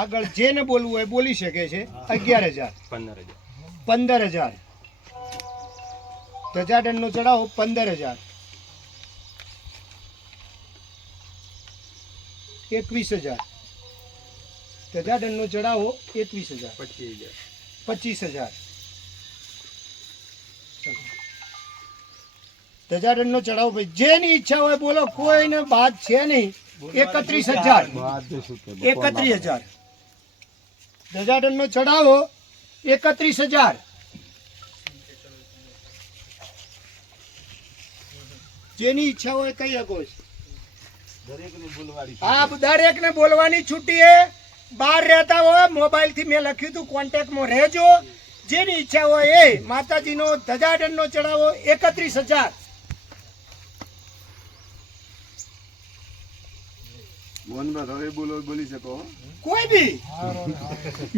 આગળ જેને બોલવું હોય બોલી શકે છે. 11,000 15,000 ધજાડંડનો ચડાવો 15,000 21,000 ધજાડંડનો ચડાવો 21,000 25,000 ધજાડંડનો ચડાવો ભાઈ જેની ઈચ્છા હોય બોલો, કોઈને બાદ છે નહીં. 31,000 31,000 ધજાડંડનો ચડાવો 31,000 જેની ઈચ્છા હોય કઈ શકો. હા, દરેકને બોલવાની છૂટી હે. બહાર રહેતા હોય મોબાઈલ થી મેં લખ્યું હતું કોન્ટેક્ટમાં રહેજો. જેની ઈચ્છા હોય એ માતાજીનો ધજાડંડનો ચડાવો 31,000. બોલી શકો કોઈ બી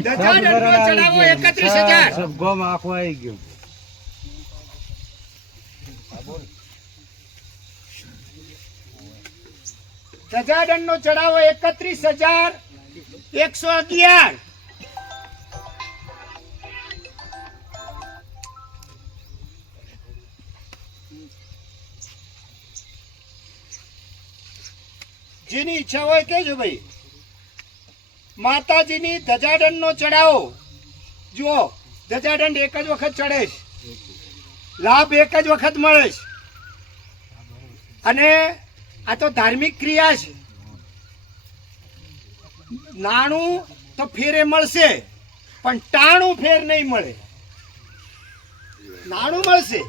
ધજાડંડનો ચડાવો 31,000. ગોમ આખો આવી ગયો. ધજાડંડનો ચડાવો 31,111. જેની ઈચ્છા હોય કેજો ભાઈ. માતાજીની ધજાડંડનો ચડાવો જુઓ, ધજાડંડ એક જ વખત ચડે છે, લાભ એક જ વખત મળે છે. અને આ તો ધાર્મિક ક્રિયા છે. નાણું તો ફેરે મળશે પણ ટાણું ફેર નહીં મળે. નાણું મળશે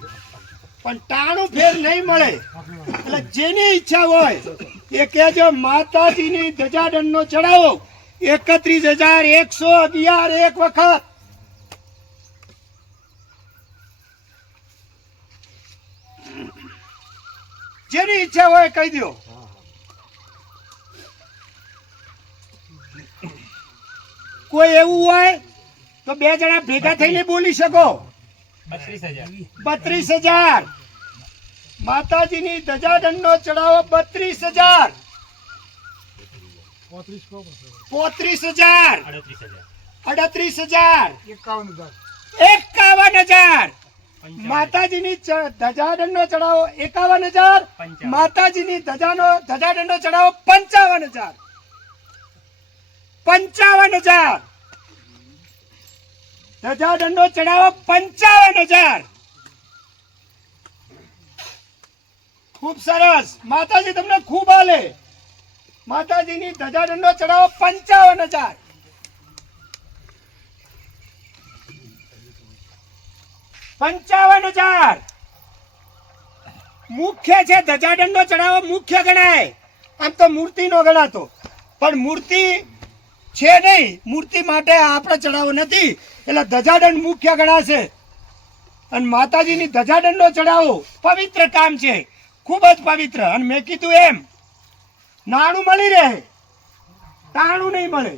પણ ટાણું ફેર નહીં મળે. એટલે જેની ઈચ્છા હોય એ કહેજો માતાજીની ધજાડંડનો ચડાવો 31,111 એક વખત. જેની ઈચ્છા હોય કહી દો. કોઈ એવું હોય તો બે જણા ભેગા થઈને બોલી શકો. 32,000 માતાજીની ધજાડંડનો ચડાવો 32,000 35,000 38,000 51,000 માતાજીની ધજાડંડનો ચડાવો 51,000 માતાજીની ધજાડંડનો ચડાવો 55,000 55,000 ધજાડંડનો ચડાવો 55,000. ખૂબ સરસ. માતાજી તમને ખૂબ આલે. માતાજીની ધજાડંડનો ચડાવો 55,000. 55,000 મુખ્ય છે. ધજાડંડનો ચડાવો મુખ્ય ગણાય. આમ તો મૂર્તિ નો ગણાતો, પણ મૂર્તિ છે નહીં. મૂર્તિ માટે આપણે ચડાવો નથી, એટલે ધજાડંડ મુખ્ય ગણાશે. અને માતાજીની ધજાડંડનો ચડાવો પવિત્ર કામ છે, ખૂબ જ પવિત્ર. અને મેં કીધું એમ નાણું મળી રહે, ટાણું નહીં મળે.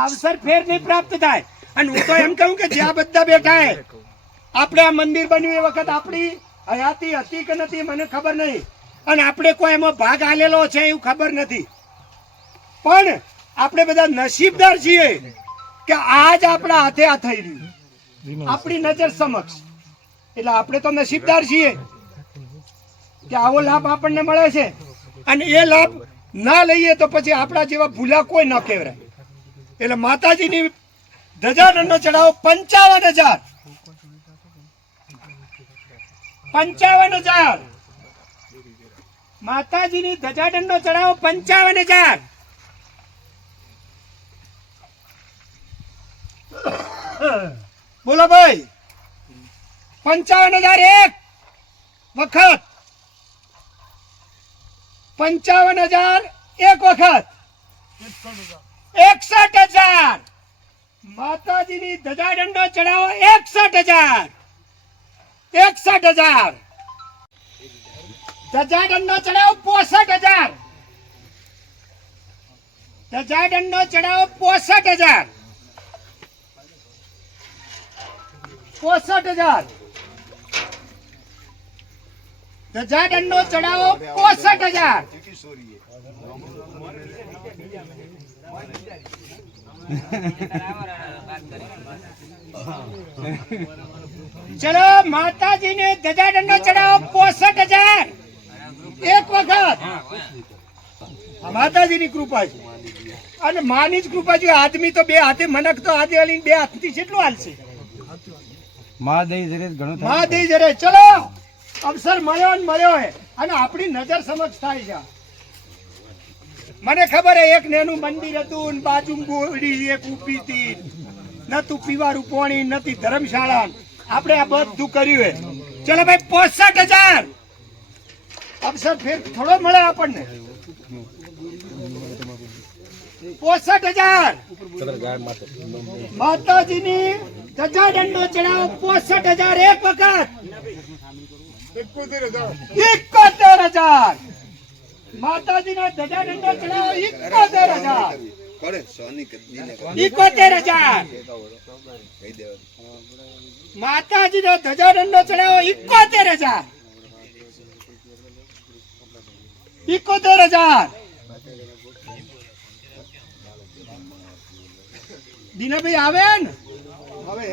અવસર ફેર નહીં પ્રાપ્ત થાય. અને હું તો એમ કહું કે જ્યાં બધા બેઠા હે, આપણે આ મંદિર બન્યું એ વખત આપણી હયાતી હતી કે નથી મને ખબર નહીં, અને આપણે કોઈ એમાં ભાગ આલેલો છે એવું ખબર નથી. પણ આપણે બધા નસીબદાર છીએ કે આજ આપણા હાથે આ થઈ રહ્યું, આપણી નજર સમક્ષ. એટલે આપણે તો નસીબદાર છીએ કે આવો લાભ આપણને મળે છે. અને એ લાભ ના લઈએ તો પછી આપણા જેવા ભૂલા કોઈ ન કહેવાય. એટલે માતાજીની ધજાડંડનો ચડાવો 55,000 55,000 માતાજીની ધજાડંડનો ચડાવો 55,000. બોલો ભાઈ. 55,000 એક વખત. 55,000 એક વખત. 61,000 માતાજીની ધજાડંડનો ચડાવો 61,000. 61,000 ધજાડંડનો ચડાવો 65,000. ધજાડંડનો ચડાવો 65,000. 65,000 ધજાડંડનો ચડાવો 65,000. ચલો માતાજીને ધજાડંડો ચડાવો 65,000 એક વખત. આ માતાજીની કૃપા છે અને માની જ કૃપા છે. આદમી તો બે હાથે મનક તો હાથે હાલીને બે હાથથી કેટલું હાલશે? માં દઈ જરે ઘણું થાય. માં દઈ જરે. ચલો અવસર મળ્યો ને મળ્યો હે અને આપણી નજર સમક્ષ થાય છે. મને ખબર હે એક નેનું મંદિર હતું ને બાજુમાં બોરડી એક ઊભી હતી, નતું પીવાનું પાણી, નથી ધર્મશાળા. આપણે આ બધું કર્યું હે. ચલો ભાઈ 65,000 અવસર ફેર થોડો મળે આપણને. 65,000 માતાજીની ધજાડંડો ચડાવો 65,000 એક વખત. 71,000 માતાજીના ધજાડંડો ચડાવો 71,000. 71,000 માતાજીનો ધજાડંડો ચડાવો 71,000. 71,000 દીનાભાઈ આવે ને હવે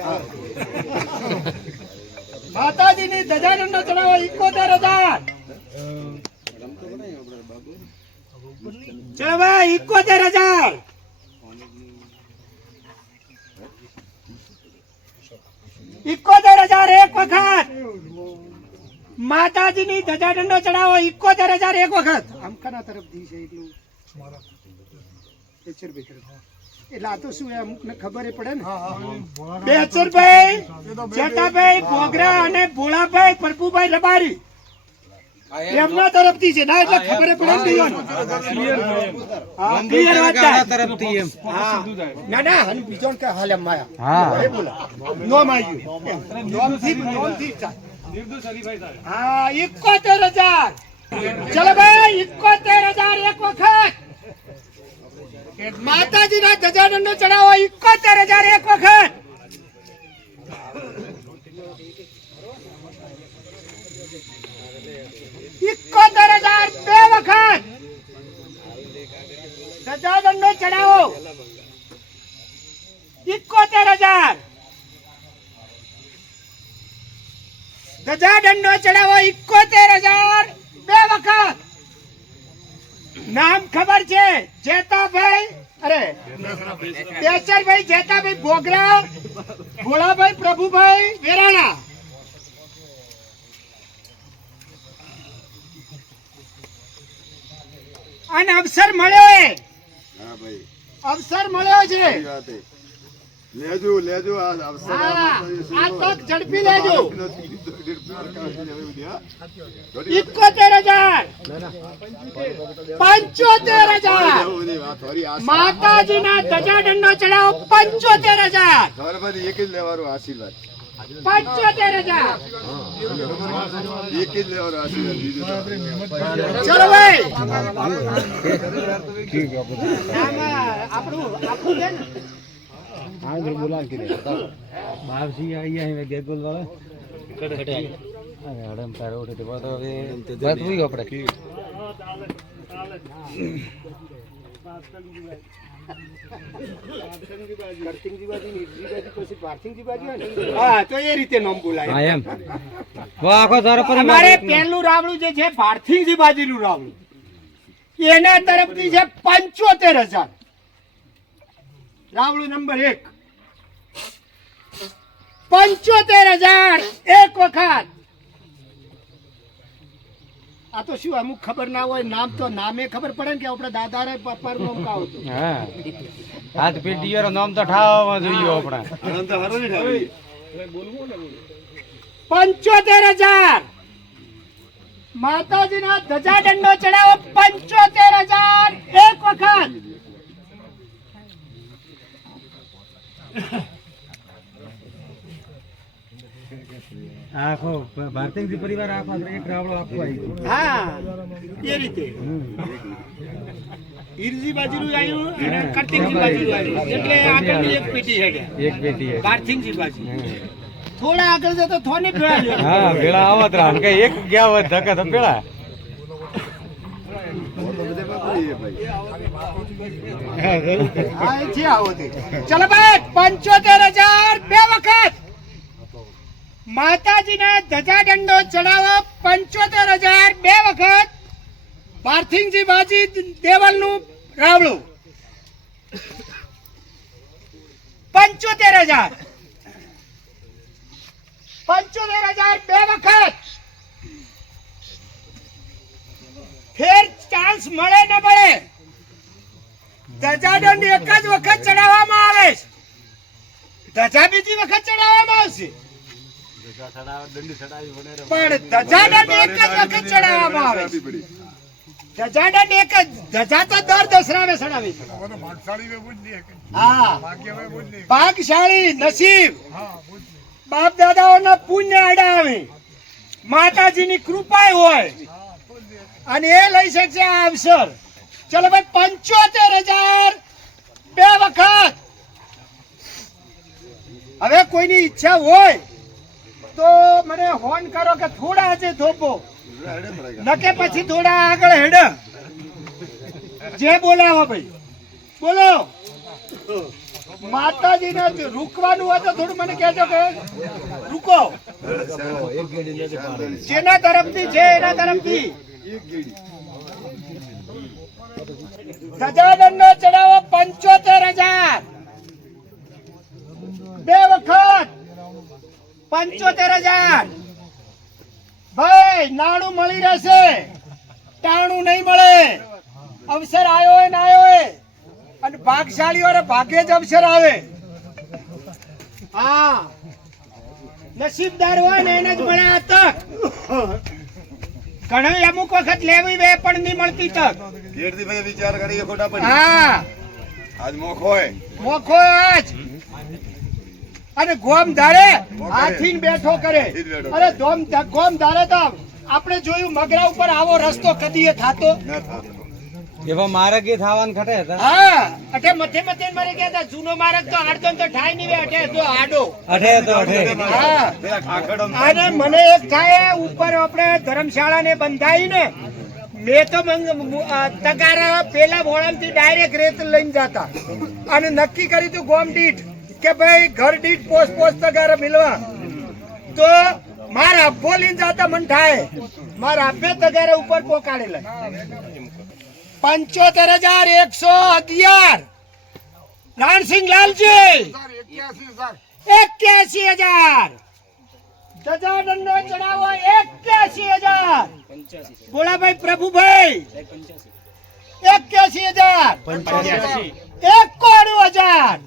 માતાજીની ધજાડંડો ચડાવો 71,000. ચલો ભાઈ 71,000 71,000 એક વખત. માતાજીની ધજાડંડો ચડાવો 71,000 એક વખત. આમ કના તરફથી છે એટલું એટલે આ તો શું અમુક ને ખબર પડે ને. બેચરભાઈ, જેઠાભાઈ ભોગરા અને ભોળાભાઈ પ્રભુભાઈ રબારી એમના તરફથી છે ના, એટલે ખબર પડે ને. ના ના હન બીજો કે હાલે માયા એ બોલા નો માયું નોમ થી હા 71,000. ચલો ભાઈ 71,000 એક વખત. માતાજીના ધજાડંડો ચડાવો 71,000 એક વખત. બે વખત ધજાડંડો ચડાવો 71,000. ધજાડંડો ચડાવો 71,000 બે વખત. નામ ખબર છે? જેતાભાઈ અરે બેચરભાઈ, જેતાભાઈ ભોગરા, ભોળાભાઈ પ્રભુભાઈ વેરાણા. અને અવસર મળ્યો એ અવસર મળ્યો છે. લેજો લેજો આ અવસર આ તક ઝડપી લેજો. 71,000 75,000 માતાજીના ધજાડંડો ચડાવો 75,000 એક જ લેવાનું આશીર્વાદ. 75,000 એક જ લેવાનું આશીર્વાદ બીજું ચલો ભાઈ આપણું છે ને બોલા બાપજી અહીંયા ગેગોલ વાળા હડમ તારે ઉઠે તો હવે વાત હોય આપણે હા તો એ રીતે નામ બોલાય. એમ આખો તારો અમારે પહેલું રાવણું જે છે ભારતીજી બાજીનું રાવણું એના તરફથી છે 75,000 રાવણું નંબર 1 75,000 એક વખત. આ તો શું અમુક ખબર ના હોય નામ તો નામે ખબર પડે ને કે આપણા દાદા રે પપ્પા નું નામ કાવ હતું. હા હાથ પેટીયો નામ તો ઠાવવા જોઈએ આપણા 75,000 માતાજીના ધજાડંડો ચડાવો 75,000 એક વખત. આખો ભારતીય પરિવાર આખો એક રાવળો આખો આવી ગયો. હા એ રીતે ઈરજી બાજુનું આવ્યું અને કાર્તિકજી બાજુનું આવ્યું એટલે આગળની એક પેટી છે એક પેટી ભારતીજી બાજુ. થોડા આગળ જતો થોની ભેળા હા ભેળા આવત રામ કે એક ગયા હોય ધક્કા તો ભેળા ભાઈ હા એ છે આવો તે. ચલો ભાઈ 75,000 બે વખત માતાજીના ધજા દંડો ચડાવો. 75,000 બે વખત પાર્થિંગજી બાજી દેવલનું રાવળું. 75,000 બે વખત. ફેર ચાન્સ મળે ન મળે ધજાદંડ એક જ વખત ચડાવવામાં આવે છે. ધજા બીજી વખત ચડાવવામાં આવશે પણ ધજાદંડ એક જ વખત ચડાવવામાં આવે છે. ધજાદંડ એક જ. ધજા તો દર દસરાવે ચડાવી છે. હા ભાગશાળી નસીબ બાપ દાદાઓના પુણ્ય અડાવે માતાજીની કૃપા હોય અને એ લઈ શકશે આ અવસર. ચલો ભાઈ 75,000 બે વખત. હવે કોઈની ઈચ્છા હોય તો મને ફોન કરો કે થોડા આજે થોપો નકે પછી થોડા આગળ હેડ જે બોલાવો ભાઈ બોલો. માતાજીને રૂકવાનું હોય તો થોડું મને કહેજો કે રૂકો. જેના તરફથી છે એના તરફથી ધજાદંડનો ચડાવો 75,000 બે વખત. 75,000 ભાઈ નાણું મળી રહેશે, ટાણું નહીં મળે. અવસર આવ્યો હોય ને આવ્યો હોય અને ભાગશાળીઓ ભાગ્યે જ અવસર આવે. હા નસીબદાર હોય ને એને જ મળે આ તક. ઘણા અમુક વખત લેવી બે પણ નહીં મળતી તક. ઘેરથી ભાઈ વિચાર કરીએ ખોટા પડી. હા આજ મોખો હોય મોખો આજ અને ગોમ ધારે હાથીને બેઠો કરે. અરે ગોમ ધારે તો આપણે જોયું મગરા ઉપર આવો રસ્તો કદી થાતો ન થાતો. એવા માર્ગ એ થવાન ખટે હતા. હા અઠે મથે મથે મારે ગયા હતા. જૂનો માર્ગ તો આડતો તો ઠાઈ નહીં વે અઠે તો આડો. અઠે તો અઠે. હા પેલા ખાખડો અને મને એક થાય ઉપર આપણે ધર્મશાળા ને બંધાઈ ને મેં તો તગારા પેલા વોળામથી ડાયરેક્ટ રેત લઈને જતા અને નક્કી કર્યું તું ગોમ દીઠ કે ભાઈ ઘર દીઠ પોસ તગારા મિલવા. તો મારા બોલીને જતા મન થાય મારા આપે તગારા ઉપર પોકાડેલા. 75,111 રાણસિંહ લાલજી. 81,000 ધજાદંડનો ચડાવો. 81,000 ભોળાભાઈ પ્રભુભાઈ. 81,000 91,000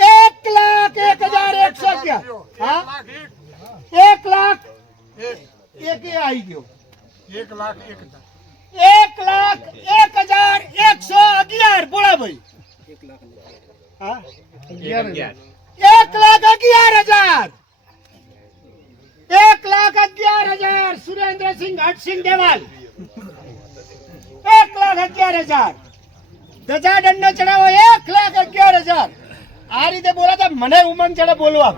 1,01,111. હા 1,00,000 એક આવી ગયો. 1,01,111 ભોળાભાઈ. હા 1,11,000 1,11,000 સુરેન્દ્રસિંહ હટસિંહ દેવાલ. 1,11,000 ધજાદંડનો ચડાવો. 1,11,000 આ રીતે બોલાતા મને ઉમંગ ચડે બોલવા.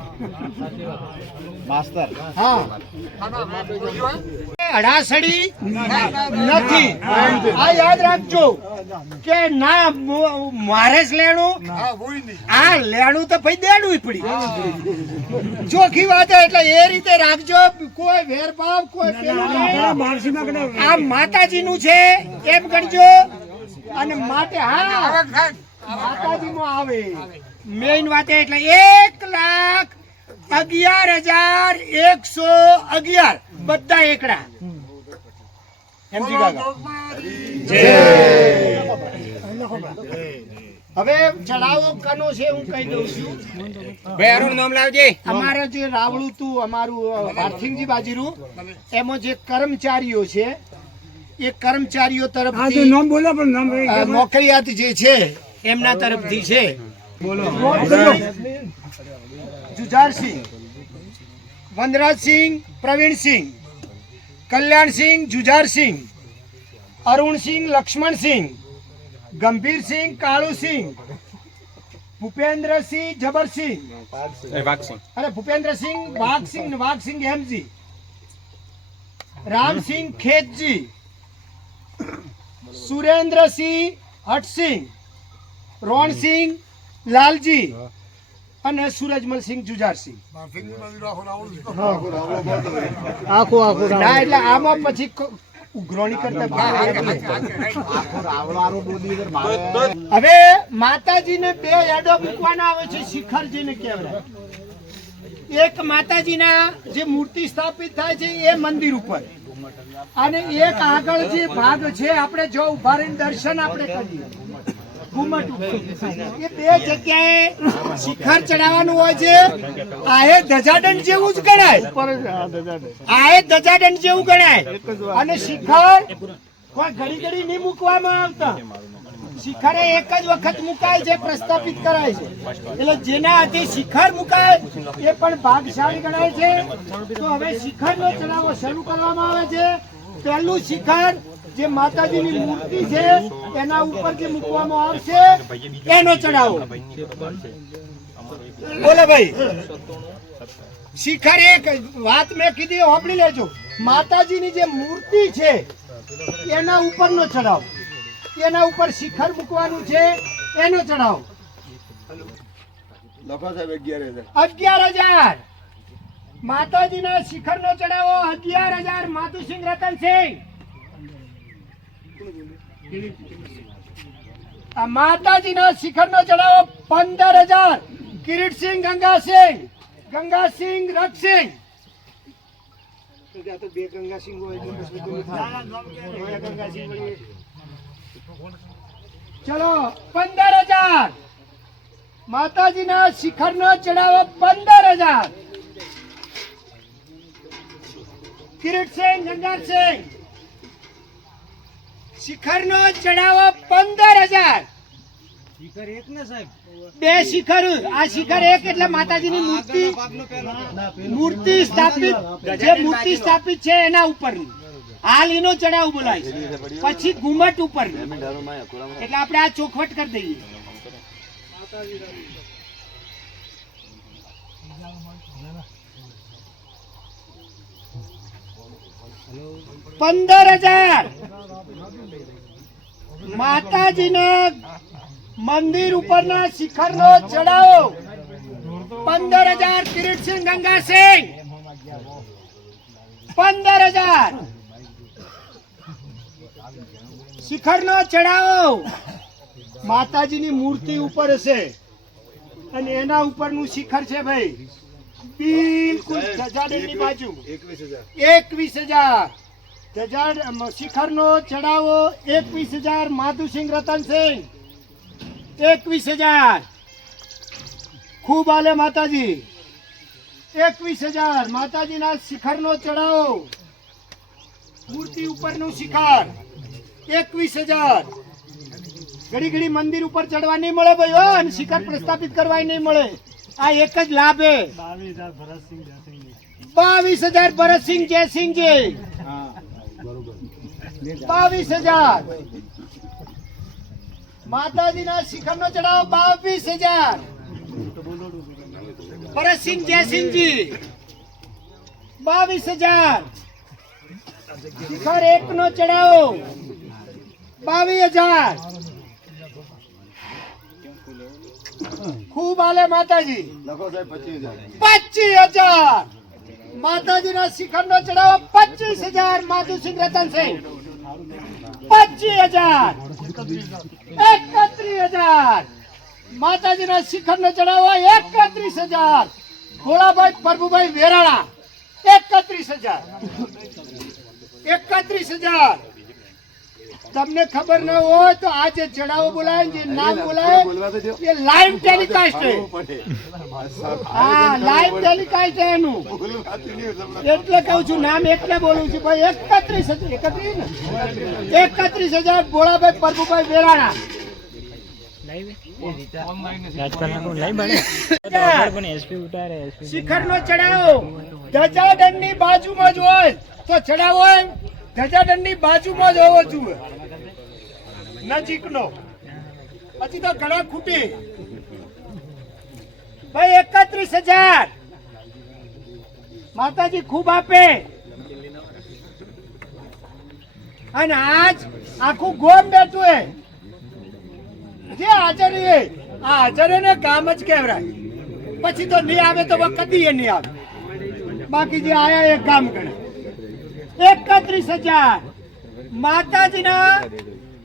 માસ્તર હા અડાસડી નથી. આ યાદ રાખજો કે ના મારે જ લેણું. આ લેણું તો ભાઈ દેડું પડી ચોખ્ખી વાત છે. એટલે એ રીતે રાખજો. કોઈ વેરભાવ કોઈ પેલું નહીં. આ માતાજીનું છે એમ ગણજો. અને માટે હા માતાજીમાં આવે મેઇન વાત એટલે 1,11,111 બધા એકડા. એમજી કાકા હવે ચડાવો કનો છે હું કહી દઉં છું. નામ લાવજે. અમારે જે રાવળું તું અમારું પાર્થિંગજી બાજીરું એમાં જે કર્મચારીઓ છે એ કર્મચારીઓ તરફથી નોકરિયાત જે છે એમના તરફથી છે. બોલો જુજારસિંહ, વનરાજસિંહ, પ્રવીણસિંહ, કલ્યાણસિંહ, જુજારસિંહ, અરુણસિંહ, લક્ષ્મણસિંહ, ગંભીરસિંહ, કાળુસિંહ, ભૂપેન્દ્રસિંહ, જબરસિંહ અરે ભૂપેન્દ્રસિંહ, વાઘસિંહ હેમજી, રામસિંહ ખેતજી, સુરેન્દ્રસિંહ હઠસિંહ, રોણસિંહ, લાલજી અને સૂરજમલસિંહ જુજારસિંહ. ના એટલે આમાં પછી ઉઘરાણી કરતા હવે માતાજીને બે યાદો મૂકવાના આવે છે, શિખરજીને કહેવાય. એક માતાજીના જે મૂર્તિ સ્થાપિત થાય છે એ મંદિર ઉપર, અને એક આગળ જે ભાગ છે આપણે જો ઉભા રહીને દર્શન આપણે કરીએ ઘુમટ ઉપર, એ બે જગ્યાએ શિખર ચડાવવાનું હોય છે. આ એ ધજાદંડ જેવું જ ગણાય, આ એ ધજાદંડ જેવું ગણાય. અને શિખર કોઈ ઘડી ઘડી નહીં મૂકવામાં આવતા, શિખરે એક જ વખત મુકાય છે, પ્રસ્થાપિત કરાય છે. એટલે જેના હાથે શિખર મુકાય એ પણ ભાગશાળી ગણાય છે. તો હવે શિખરનો ચડાવો શરૂ કરવામાં આવે છે. પહેલું શિખર જે માતાજીની મૂર્તિ છે એના ઉપર જે મૂકવામાં આવશે એનો ચડાવો. બોલો ભાઈ, શિખર એક વાત મેં કીધી સાંભળી લેજો. માતાજીની જે મૂર્તિ છે એના ઉપરનો ચડાવો, એના ઉપર શિખર મૂકવાનું છે એનો ચડાવો. લખો સાહેબ 11,000. 11,000 માતાજીના શિખરનો ચડાવો. 11,000 માતુસિંહ રતનસિંહ. આ માતાજીના શિખરનો ચડાવો 15,000 કિરીટસિંહ ગંગાસિંહ, ગંગાસિંહ રખસિંહ. બે ગંગાસિંહ હોય ચલો 15,000 માતાજીના શિખરનો ચડાવો. 15,000 કિરીટસિંહ ગંગાસિંહ શિખરનો ચડાવો. 15,000 શિખર એક ને સાહેબ, બે શિખર. આ શિખર એક એટલે માતાજીની મૂર્તિ સ્થાપિત, જે મૂર્તિ સ્થાપિત છે એના ઉપર હાલ એનો ચડાવ બોલાય છે. પછી ઘુમટ ઉપર, એટલે આપણે આ ચોખવટ કરી દઈએ. 15,000 માતાજીના મંદિર ઉપરના શિખરનો ચડાવો. 15,000 કિરીટસિંહ ગંગાસિંહ. 15,000 શિખરનો ચડાવો માતાજીની મૂર્તિ ઉપર હશે, અને એના ઉપરનું શિખર છે ભાઈ બિલકુલ ધજાડની બાજુ. 21,000 શિખરનો ચડાવો. 21,000 માધુસિંહ રતનસિંહ. 21,000 ખૂબ આલે માતાજી. 21,000 માતાજીના શિખરનો ચડાવો, મૂર્તિ ઉપરનું શિખર. 21,000 ઘડી ઘડી મંદિર ઉપર ચડવા નહીં મળે ભાઈ, હો, અને શિખર પ્રસ્થાપિત કરવા નહીં મળે. આ એક જ લાભ હે. 22,000 ભરતસિંહ જયસિંહજી. 22,000 માતાજીના શિખરનો ચડાવો. 22,000 ભરતસિંહ જયસિંહજી. 22,000 શિખર એકનો ચડાવો. 22,000 ખૂબ આલે માતાજી. લખો સાહેબ 25,000. 25,000 માતાજીના શિખરનો ચડાવો. 25,000 માધુસિંહ રતનસિંહ. 25,000 31,000 માતાજીના શિખરનો ચડાવો. 31,000 ભોળાભાઈ પ્રભુભાઈ વેરાળા. 31,000 31,000 તમને ખબર ન હોય તો આ જે ચડાવો બોલાય, જે નામ બોલાય એ લાઈવ ટેલિકાસ્ટ છે. હા, લાઈવ ટેલિકાસ્ટ છે એનું. એટલે કહું છું, નામ એટલે બોલું છું ભાઈ. 31,000 ભોળાભાઈ પ્રભુભાઈ વેરાણા. શિખરનો ચડાવો ધજાદંડની બાજુમાં જ હોય તો ચડાવો હોય ધજાદંડની બાજુમાં જ હોવો જોઈએ, નજીકનો. પછી તો ઘણા ખૂટી ભાઈ. 31,000 માતાજી ખૂબ આપે, અને આજ આખું ગોમ બેઠું હે. જે હાજર એ આ હાજર ને કામ જ કહેવાય. પછી તો નહીં આવે તો કદી એ નહીં આવે. બાકી જે આયા એ કામ ગણે. 31,000 માતાજીના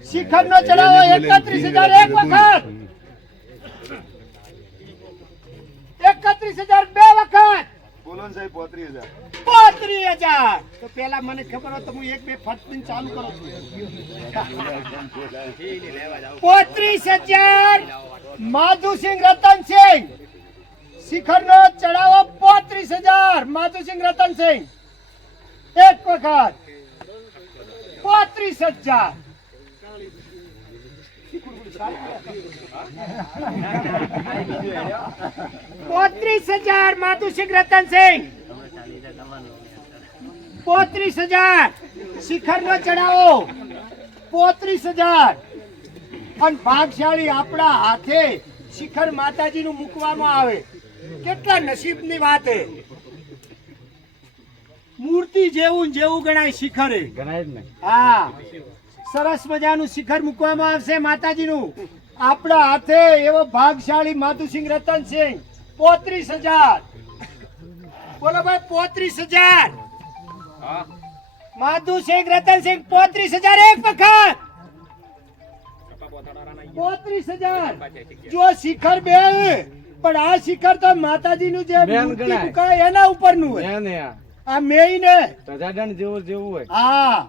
શિખરનો ચડાવો. 31,000 એક વખત. 31,000 બે વખત. બોલો ને સાહેબ 35,000. 35,000. તો પેલા મને ખબર હોય તો હું એક બે ફટકીને ચાલુ કરું છું. 35,000 માધુસિંહ રતનસિંહ શિખરનો ચડાવો. 35,000 માધુસિંહ રતનસિંહ એક વખત. 35,000 35,000 માધુસિંહ રતનસિંહ. 35,000 શિખરનો ચડાવો. 35,000 અને ભાગશાળી આપણા હાથે શિખર માતાજીનું મૂકવામાં આવે. કેટલા નસીબની વાત છે. મૂર્તિ જેવું ને જેવું ગણાય શિખરે. ગણાય જ ને. હા, સરસ મજાનું શિખર મૂકવામાં આવશે માતાજીનું આપણા હાથે. એવો ભાગશાળી માધુસિંહ રતનસિંહ. 35,000. બોલો ભાઈ 35,000 માધુસિંહ રતનસિંહ. 35,000 એક વખત. 35,000 જો શિખર બે પણ આ શિખર તો માતાજીનું જે બેન મૂર્તિ ગણાય. મુકાય એના ઉપરનું હોય. ને આ આ મેઇન હે. ધજાડણ જેવું જેવું હોય. હા,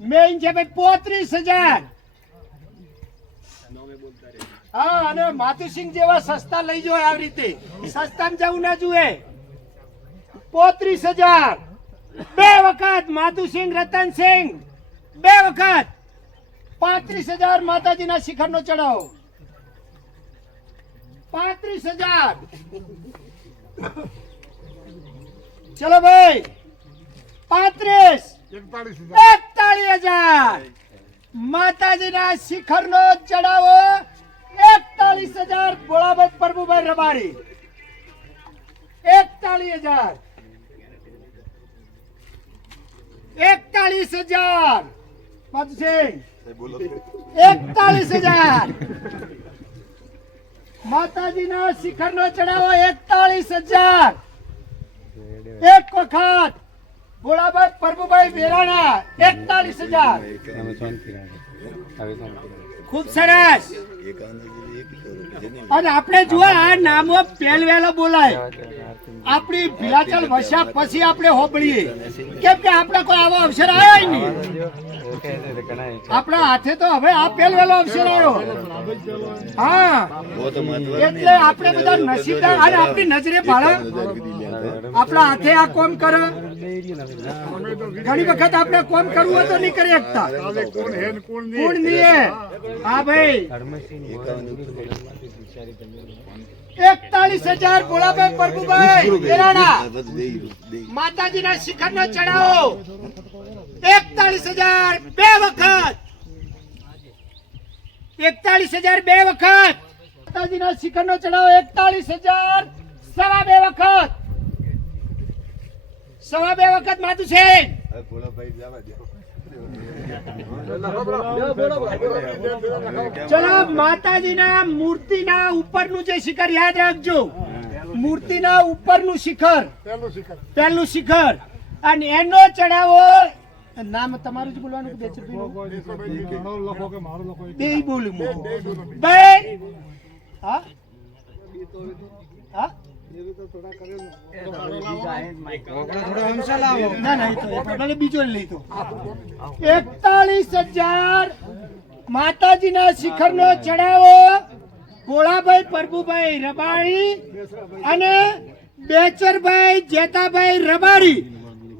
મેઇન છે ભાઈ. 35,000. હા, અને માધુસિંહ જેવા સસ્તા લઈ જાય આવી રીતે. સસ્તા જવું ના જોઈએ. 35,000 બે વખત માધુસિંહ રતનસિંહ. બે વખત. 35,000 માતાજીના શિખરનો ચડાવો. 35,000. ચલો ભાઈ 35. 41,000 માતાજીના શિખરનો ચડાવો. 41,000 ભોળાભાઈ પ્રભુભાઈ રબારી. 41,000. 41,000 માધુસિંહ. સાહેબ બોલો. 41,000 માતાજીના શિખરનો ચડાવો. 41,000 એક વખત. ભોળાભાઈ પ્રભુભાઈ વેરાણા. 41,000. હવે શાંતિ રાખો. હવે શાંતિ રાખો. ખૂબ સરસ. અને આપણે જો આ નામો પહેલ વહેલો બોલાય. આપણી ભીલાચલ વસ્યા પછી આપણે હોબળીએ. કેમ કે આપણે કોઈ આવો અવસર આવ્યો નહીં. આપણા હાથે તો હવે આ પહેલ વહેલો અવસર આવ્યો. હા, એટલે આપણે બધા નસીબદાર. અને આપણી નજરે ભાડા આપણા હાથે આ કોમ કરે. ઘણી વખત આપણે કોમ કરવું હોય તો નહીં કરી શકતા. કોણ નહીં. હા ભાઈ 41,000 ભોળાભાઈ પ્રભુભાઈ વેરાણા માતાજીના શિખરનો ચડાવો. 41,000 બે વખત. 41,000 બે વખત માતાજીના શિખરનો ચડાવો. 41,000 સવા બે વખત. સવા બે વખત માધુસિંહ. હવે બોલો ભાઈ જવા દો. ચલો માતાજીના મૂર્તિના ઉપરનું જે શિખર યાદ રાખજો. મૂર્તિના ઉપરનું શિખર પહેલું શિખર. અને એનો ચડાવો. નામ તમારું જ બોલવાનું. બે બોલું બે. હા હા ના ના, એ તો ભલે બીજો લઈ તો. 41,000 માતાજીના શિખરનો ચડાવો. ભોળાભાઈ પ્રભુભાઈ રબારી અને બેચરભાઈ જેતાભાઈ રબારી.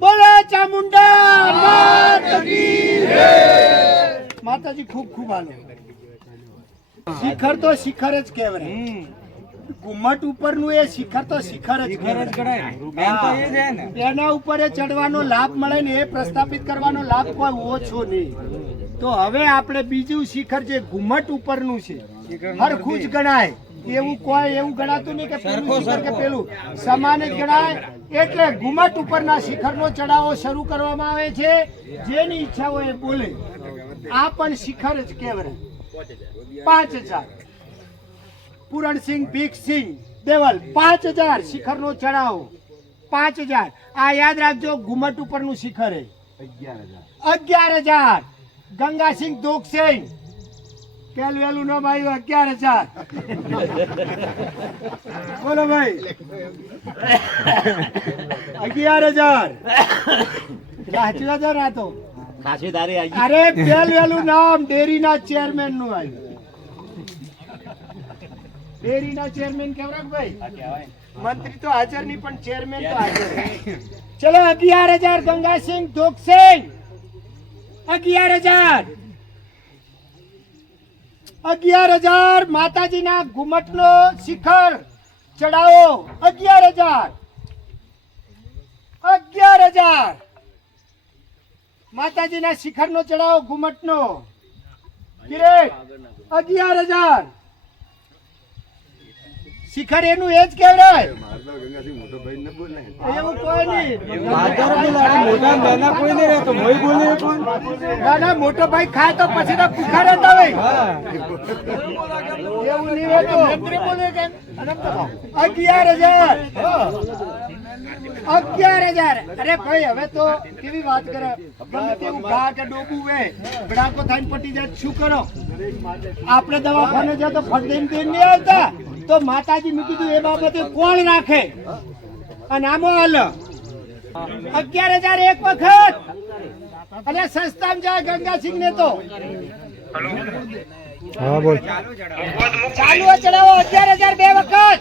બોલો ચામુંડા માતા કી જય. માતાજી ખૂબ ખૂબ આલો. શિખર તો શિખર જ કહેવાય. ઘુમ્મટ ઉપરનું એ શિખર તો શિખર જ કહેવાય. એના ઉપર ચડવાનો લાભ મળે ને એ પ્રસ્થાપિત કરવાનો લાભ કોઈ ઓછો નહીં. તો હવે આપણે બીજું શિખર જે ઘુમ્મટ ઉપરનું છે હરખું જ ગણાય. એવું કોઈ એવું ગણાતું નહીં કે પેલું શિખર કે પેલું સમાન જ ગણાય. એટલે ઘુમ્મટ ઉપરના શિખરનો ચડાવો શરૂ કરવામાં આવે છે. જેની ઈચ્છા હોય એ બોલે. આ પણ શિખર જ કહેવાય. 5,000 પૂરણસિંહ ભીખસિંહ દેવલ 5000 શિખર નો ચડાવો 5000 આ યાદ રાખજો ઘુમટ ઉપરનું શિખર હે 11000 ગંગાસિંહ દોગસિંહ કેલ વેલું નો ભાઈ 11000 બોલો ભાઈ 11000 આ તો ખાસીદારી આવી અરે પેલ વેલું નામ ડેરીના ચેરમેન નું આવ્યું ડેરીના ચેરમેન કેવરાક ભાઈ મંત્રી તો હાજર નહીં પણ ચેરમેન તો હાજર ચલો 11000 ગંગાસિંહ દોગસિંહ 11000 માતાજીના ઘુમટનો શિખર ચડાવો 11000 માતાજીના શિખરનો ચડાવો ઘુમટનો કિરેટ 11000 શિખર એનું એ જ કહેવાય મારતો ગંગાસિંહ મોટો ભાઈ ન બોલ ને એવું કોઈ નહીં મોટા નાના કોઈ નહીં રહેતો મોઈ બોલે કોણ ના મોટો ભાઈ ખાય તો પછી તો ભૂખા રહેતા હોય એવું નહીં હોતું 11000 અરે ભાઈ હવે તો કેવી વાત કરે ગમે તેવું ઘા કે ડોબું વે બડાકો થઈને પટી જાય શું કરો આપણે દવાખાને જાય તો ફટ દઈને નહીં આવતા તો માતાજી મૂકી દીધું એ બાબતે કોણ રાખે અને આમો હાલ 11000 એક વખત અને સસ્તામાં જાય ગંગાસિંહ ને તો હા બોલ ચાલુ ચડાવો 11000 બે વખત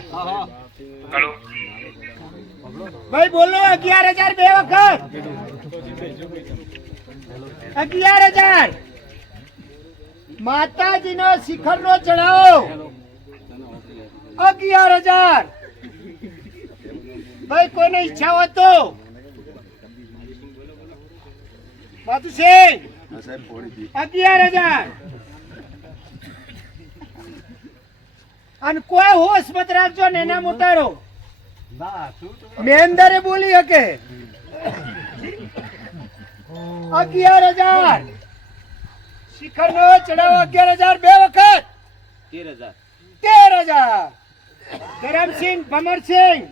ભાઈ બોલો 11000 બે વખત 11000 માતાજીનો શિખરનો ચડાવો 11000 ભાઈ કોઈને ઈચ્છા હોય તો માતુસિંહ આ સાહેબ પોણી પી 11000 અને કોઈ હોશ મત રાખજો ને એના મોટારો મેંદરે બોલી શકે 11000 શિખર નો ચડાવો 11000 બે વખત 13000 ધરમસિંહ ભમરસિંહ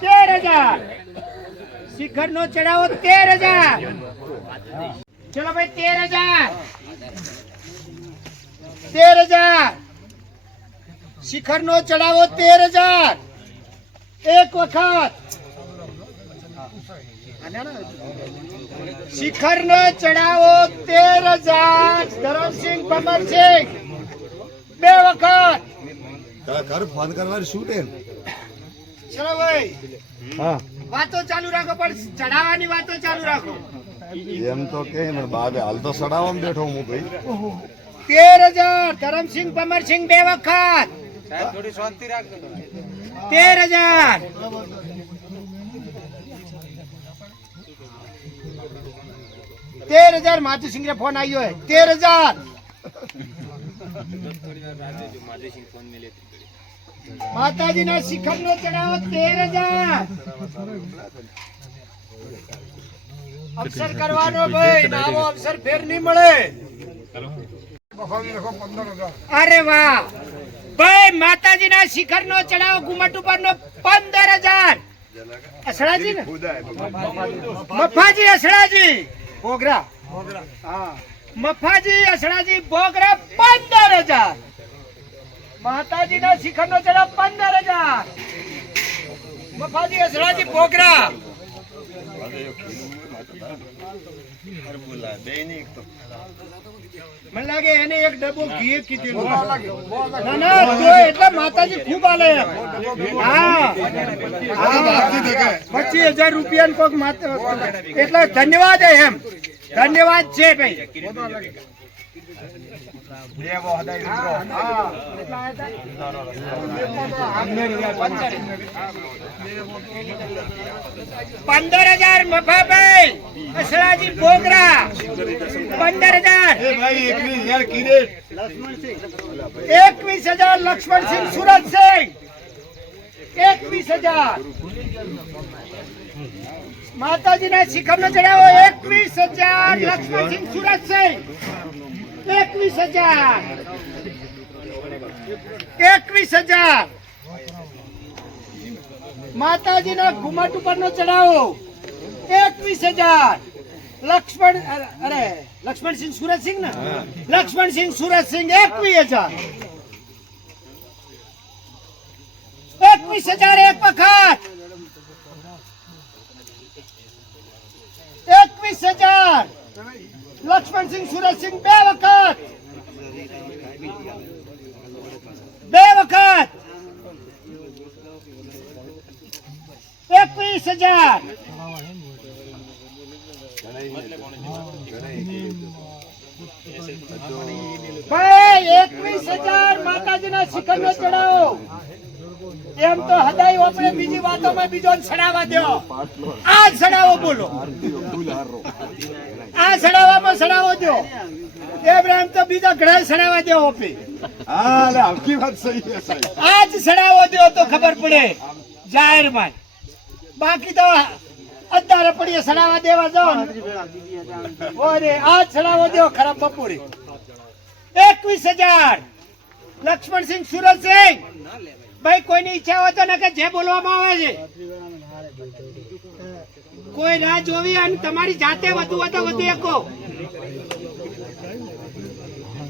13000 શિખર નો ચડાવો 13000 ચલો ભાઈ 13000 શિખર નો ચડાવો 13000 એક વખત શિખર નો ચડાવો 13000 ધરમસિંહ ભમરસિંહ બે વખત ઘર ફોન કરવાની શું ટેમ ચલો ભાઈ હા વાતો ચાલુ રાખો પણ ચડાવવાની વાતો ચાલુ રાખો એમ તો કે ને બાદ હાલ તો સડાવવામાં બેઠો હું ભાઈ 13000 ધરમસિંહ ભમરસિંહ બે વખત થોડી શાંતિ રાખ 13000 13000 માતુસિંહ ને ફોન આવ્યો હે 13000 માતાજીના શિખર નો ચડાવો 13000 અક્ષર કરવાનો ભાઈ નાવો અક્ષર ફેર નહીં મળે અરે વાહ ભાઈ માતાજીના શિખર નો ચડાવો ઘુમટ ઉપર નો 15000 અસડાજી ને મફાજી અસડાજી બોગરા હા મફાજી અસડાજી બોગરા 15000 માતાજીના શિખર નો ચડાવો 15000 મફાજી અસડાજી બોગરા મને લાગે એને એક ડબ્બો ઘી કીધેલું ના ના તો એટલે માતાજી ખૂબ આલે હા 25000 રૂપિયા કોક એટલે ધન્યવાદ એમ ધન્યવાદ છે ભાઈ $15000 મફાભાઈ અસલાજી બોગરા 15000 21000 લક્ષ્મણસિંહ સુરતસિંહ 21000 માતાજીના શિખરનો ચડાવો 21000 લક્ષ્મણસિંહ સુરતસિંહ 21000 21,000 માતાજીના ઘુમટ ઉપરનો ચડાવો 21,000 લક્ષ્મણસિંહ સુરતસિંહ ને લક્ષ્મણસિંહ સુરતસિંહ 21,000 21,000 એક વખત 21,000 લક્ષ્મણસિંહ સુરતસિંહ બે વખત 21,000 ભાઈ 21,000 માતાજીના શિખરનો ચડાવો. એમ તો હદાય આપણે બીજી વાતોમાં બીજો ચડાવવા દો. આ ચડાવો બોલો, આ ચડાવવામાં ચડાવો દો. એમ તો બીજા ઘણા ચડાવવા દો ઓપી. હા લે આપકી વાત સહી है સાહેબ. આજ ચડાવો દો તો ખબર પડે જાહેરમાં. બાકી તો અત્યારે પડીએ ચડાવવા દેવા જાઓ. ઓરે આજ ચડાવો દો ખરાબ બપોરે 21,000 લક્ષ્મણસિંહ સુરતસિંહ. ભાઈ કોઈની ઈચ્છા હોય તો નકર જે બોલવામાં આવે છે કોઈ ના જોવી અને તમારી જાતે વધુ વધુ વધુ એકો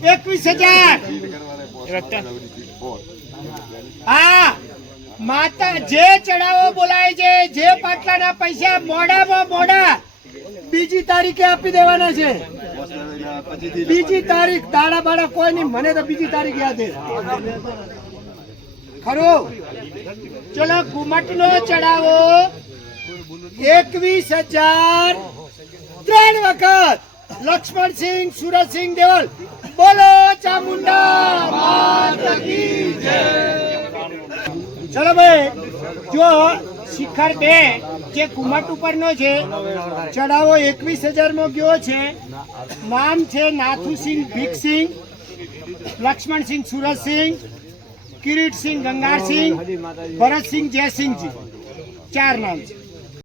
21,000 હા માતા જે ચડાવો બોલાય છે જે પાટલાના પૈસા મોડામાં મોડા બીજી તારીખે આપી દેવાના છે. બીજી તારીખ દાડા બાડા કોઈ નહીં, મને તો બીજી તારીખ યાદ છે ખરું. ચલો ઘુમટ નો ચડાવો 21,000 3 વખત લક્ષ્મણસિંહ સુરતસિંહ દેવલ. બોલો ચામુંડા માતા કી જય. ચલો ભાઈ જો શિખર 2 જે ઘુમટ ઉપરનો છે ચડાવો 21,000 માં ગયો છે. નામ છે નાથુસિંહ ભીખસિંહ, લક્ષ્મણસિંહ સુરતસિંહ, કિરીટસિંહ ગંગારસિંહ, ભરતસિંહ જયસિંહજી. 4 નામ છે.